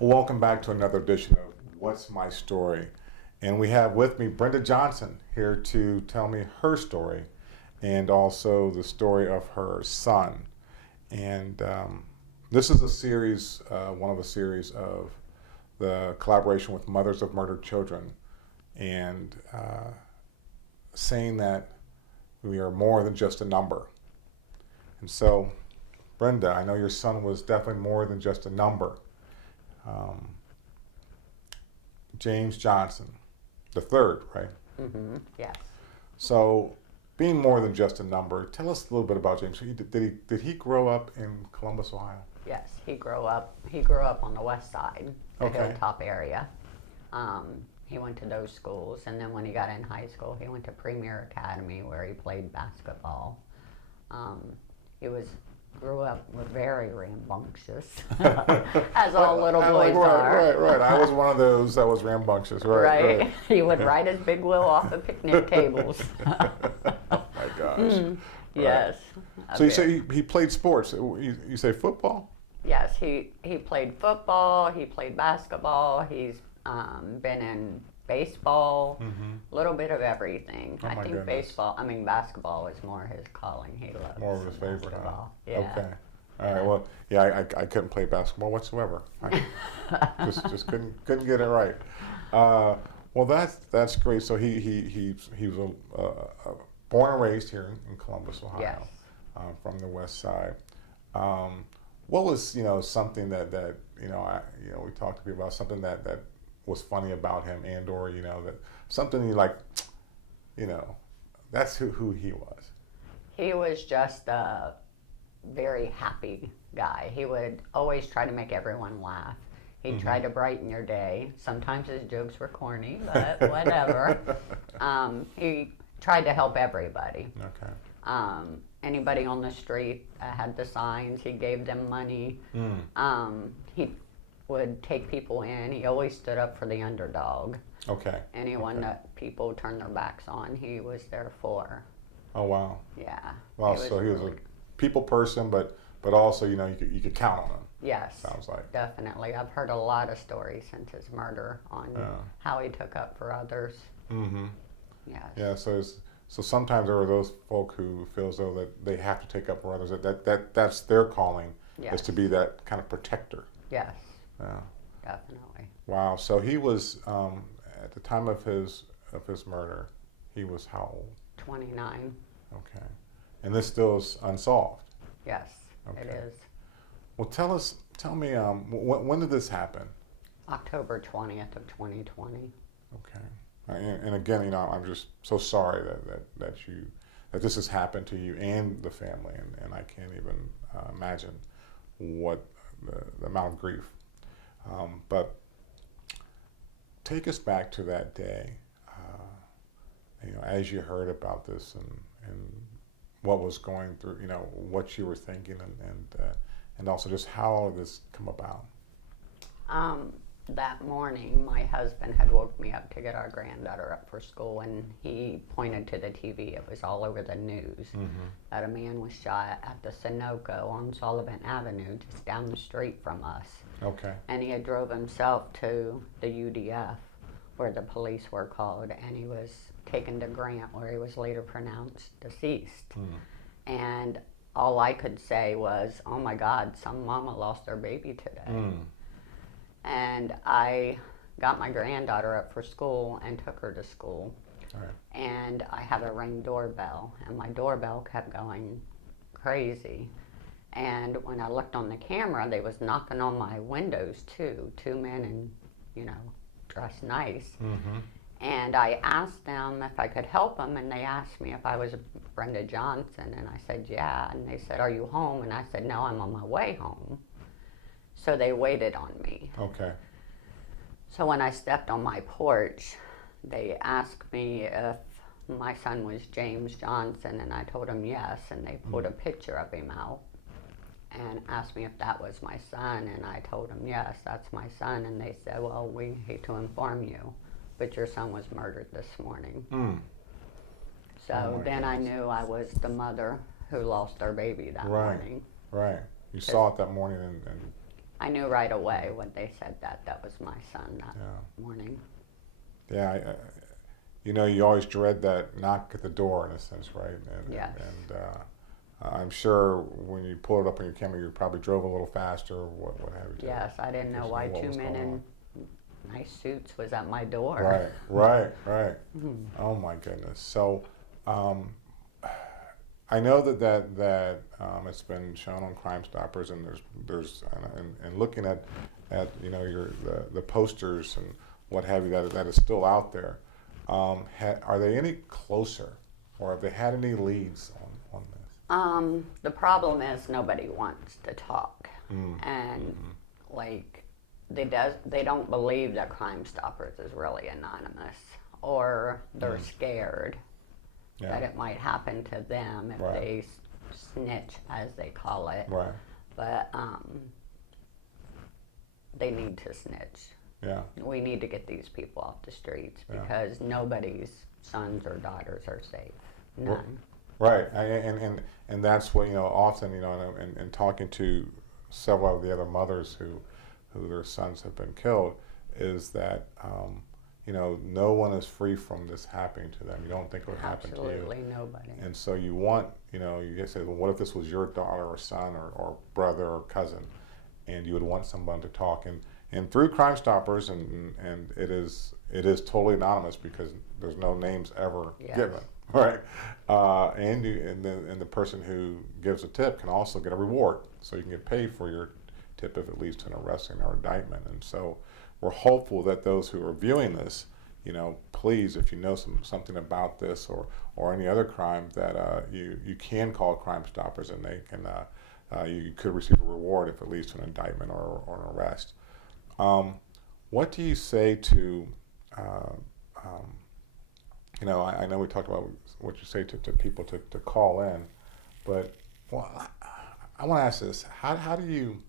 Welcome back to another edition of What's My Story? And we have with me Brenda Johnson here to tell me her story and also the story of her son. And this is a series, one of a series of the collaboration with Mothers of Murdered Children, and saying that we are more than just a number. And so, Brenda, I know your son was definitely more than just a number. James Johnson, the third, right? Mm-hmm. Yes. So, being more than just a number, tell us a little bit about James. Did he grow up in Columbus, Ohio? Yes, he grew up. He grew up on the west side, the Okay. Hilltop area. He went to those schools, and then when he got in high school, he went to Premier Academy where he played basketball. He grew up very rambunctious, as all little boys are. Right. I was one of those that was rambunctious. Right. He would ride his big wheel off the picnic tables. Oh my gosh. Yes. So you say he played sports. You say football? Yes, he played football. He played basketball. He's been in baseball. A little bit of everything. Oh, I my think goodness. basketball is more his calling. He loves More of his favorite, huh? basketball. Yeah. Okay. All right. Well, yeah, I couldn't play basketball whatsoever. I just couldn't get it right. Well, that's great. So he was born and raised here in Columbus, Ohio, Yes. from the west side. What was something that we talked to people about something that was funny about him, and or that something you like, that's who he was. He was just a very happy guy. He would always try to make everyone laugh. He tried to brighten your day. Sometimes his jokes were corny, but whatever. He tried to help everybody. Okay. Anybody on the street had the signs, he gave them money. He would take people in. He always stood up for the underdog. Okay. Anyone that people turned their backs on, he was there for. Oh wow. Yeah. Wow. So he was a people person, but also you could count on him. Yes. Sounds like. Definitely. I've heard a lot of stories since his murder on how he took up for others. Mm-hmm. Yes. Yeah. So sometimes there are those folk who feel as though that they have to take up for others. That's their calling, Yes. is to be that kind of protector. Yes. Yeah. Definitely. Wow. So he was at the time of his murder, he was how old? 29. Okay. And this still is unsolved. Yes, Okay. it is. Well, tell me, when did this happen? October 20th of 2020. Okay. And again, I'm just so sorry that this has happened to you and the family, and I can't even imagine what the amount of grief. But take us back to that day, as you heard about this and what was going through, what you were thinking, and also just how this come about. That morning, my husband had woke me up to get our granddaughter up for school, and he pointed to the TV. It was all over the news that a man was shot at the Sunoco on Sullivan Avenue, just down the street from us. Okay. And he had drove himself to the UDF, where the police were called, and he was taken to Grant, where he was later pronounced deceased. And all I could say was, "Oh my God, some mama lost their baby today." And I got my granddaughter up for school and took her to school. All right. And I had a Ring doorbell, and my doorbell kept going crazy. And when I looked on the camera, they was knocking on my windows too, two men and, dressed nice. And I asked them if I could help them, and they asked me if I was Brenda Johnson, and I said, yeah. And they said, are you home? And I said, no, I'm on my way home. So they waited on me. Okay. So when I stepped on my porch, they asked me if my son was James Johnson, and I told them yes, and they pulled a picture of him out and asked me if that was my son, and I told them yes, that's my son, and they said, well, we hate to inform you, but your son was murdered this morning. So then I knew I was the mother who lost their baby that morning. Right. You saw it that morning and I knew right away when they said that was my son that morning. Yeah, you always dread that knock at the door in a sense, right? Yes. And I'm sure when you pulled it up on your camera, you probably drove a little faster, or what have you. Yes, I didn't know why two men in nice suits was at my door. Right. Oh my goodness. So, I know that it's been shown on Crime Stoppers, and there's and looking at the posters and what have you that is still out there. Are they any closer, or have they had any leads on this? The problem is nobody wants to talk, and like they don't believe that Crime Stoppers is really anonymous, or they're scared that it might happen to them if they snitch, as they call it. Right. But they need to snitch. Yeah. We need to get these people off the streets because nobody's sons or daughters are safe. None. Right. And that's what often in talking to several of the other mothers who their sons have been killed, is that no one is free from this happening to them. You don't think it would happen to you. Absolutely nobody. And so you want, you just say, well, what if this was your daughter or son or brother or cousin? And you would want someone to talk. And through Crime Stoppers, and it is totally anonymous because there's no names ever given, right? And the person who gives a tip can also get a reward, so you can get paid for your tip if it leads to an arrest or indictment. And so we're hopeful that those who are viewing this, please, if you know something about this or any other crime, that you can call Crime Stoppers, and they can you could receive a reward if it leads to an indictment or an arrest. What do you say to I know we talked about what you say to people to call in, but I want to ask this: how do you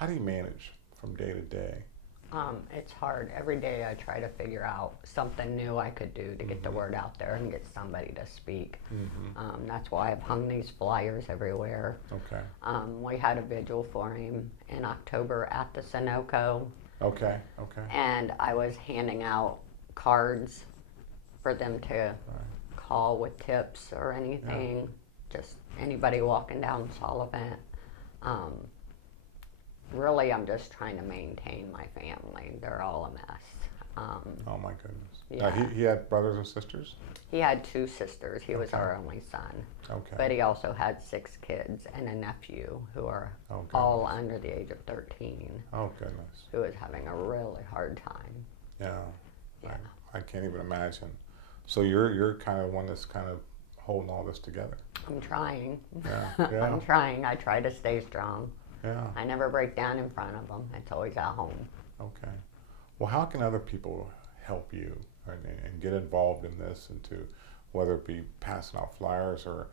manage from day to day? It's hard. Every day I try to figure out something new I could do to get the word out there and get somebody to speak. That's why I've hung these flyers everywhere. Okay. We had a vigil for him in October at the Sunoco. Okay. And I was handing out cards for them to call with tips or anything. Just anybody walking down Sullivan. Really, I'm just trying to maintain my family. They're all a mess. Oh my goodness. Yeah. He had brothers and sisters? He had 2 sisters. He was our only son. Okay. But he also had 6 kids and a nephew who are all under the age of 13. Oh goodness. Who is having a really hard time. Yeah. I can't even imagine. So you're kind of one that's kind of holding all this together. I'm trying. Yeah. I'm trying. I try to stay strong. Yeah. I never break down in front of them. It's always at home. Okay. Well, how can other people help you and get involved in this, and to whether it be passing out flyers or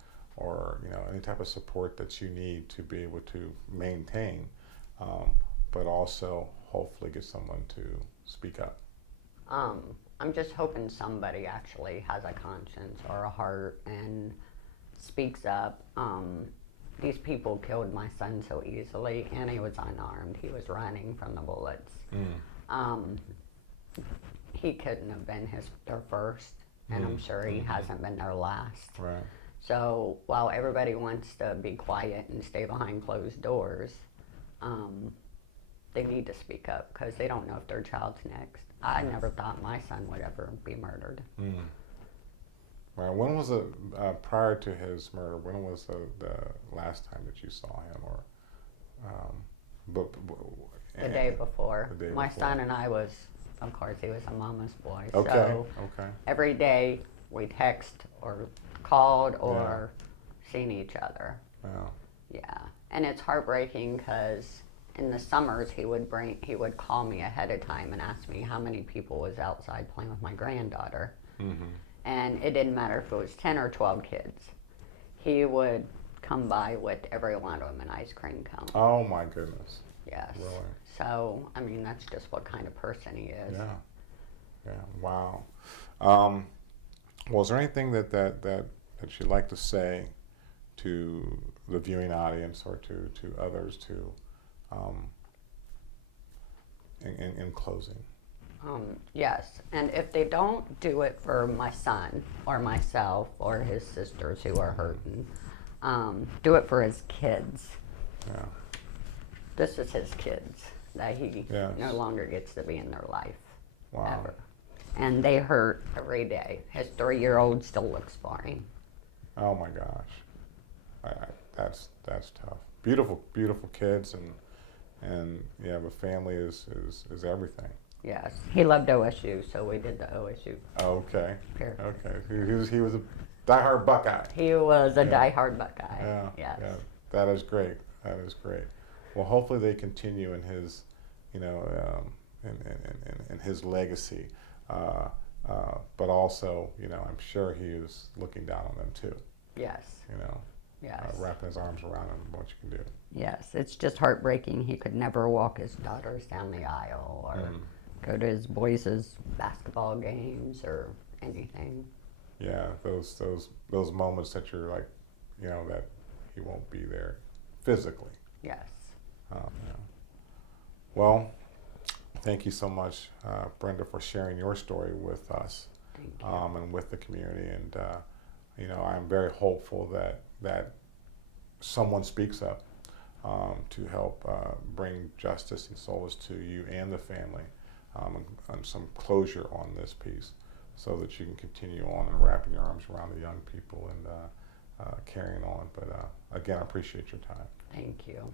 any type of support that you need to be able to maintain, but also hopefully get someone to speak up? I'm just hoping somebody actually has a conscience or a heart and speaks up. These people killed my son so easily, and he was unarmed. He was running from the bullets. He couldn't have been their first, and I'm sure he hasn't been their last. Right. So while everybody wants to be quiet and stay behind closed doors, they need to speak up because they don't know if their child's next. I never thought my son would ever be murdered. Right. When was it prior to his murder? When was the last time that you saw him, or the day before? The day my before. son and I was, of course, he was a mama's boy. Okay. So Okay. every day we text or called or seen each other. Wow. Yeah, and it's heartbreaking because in the summers he would call me ahead of time and ask me how many people was outside playing with my granddaughter. And it didn't matter if it was 10 or 12 kids. He would come by with every one of them an ice cream cone. Oh my goodness. Yes. Really? So, I mean, that's just what kind of person he is. Yeah. Wow. Well, is there anything that you'd like to say to the viewing audience or to others to in closing? Yes, and if they don't do it for my son or myself or his sisters who are hurting, do it for his kids. Yeah. This is his kids that he Yes. no longer gets to be in their life. Wow. Ever. And they hurt every day. His 3-year-old still looks for him. Oh my gosh. That's tough. Beautiful kids, and yeah, but family is everything. Yes, he loved OSU, so we did the OSU. Okay. Here. Okay. He was a diehard Buckeye. He was a Yeah. diehard Buckeye. Yeah. Yes. Yeah. That is great. That is great. Well, hopefully they continue in his, in his legacy. But also, I'm sure he is looking down on them too. Yes. Yes. Wrapping his arms around them, what you can do. Yes. It's just heartbreaking. He could never walk his daughters down the aisle or go to his boys' basketball games or anything. Yeah, those moments that you're like, that he won't be there physically. Yes. Yeah. Well, thank you so much, Brenda, for sharing your story with us. Thank you. And with the community. And I'm very hopeful that someone speaks up to help bring justice and solace to you and the family, and some closure on this piece, so that you can continue on and wrapping your arms around the young people and carrying on. But again, I appreciate your time. Thank you.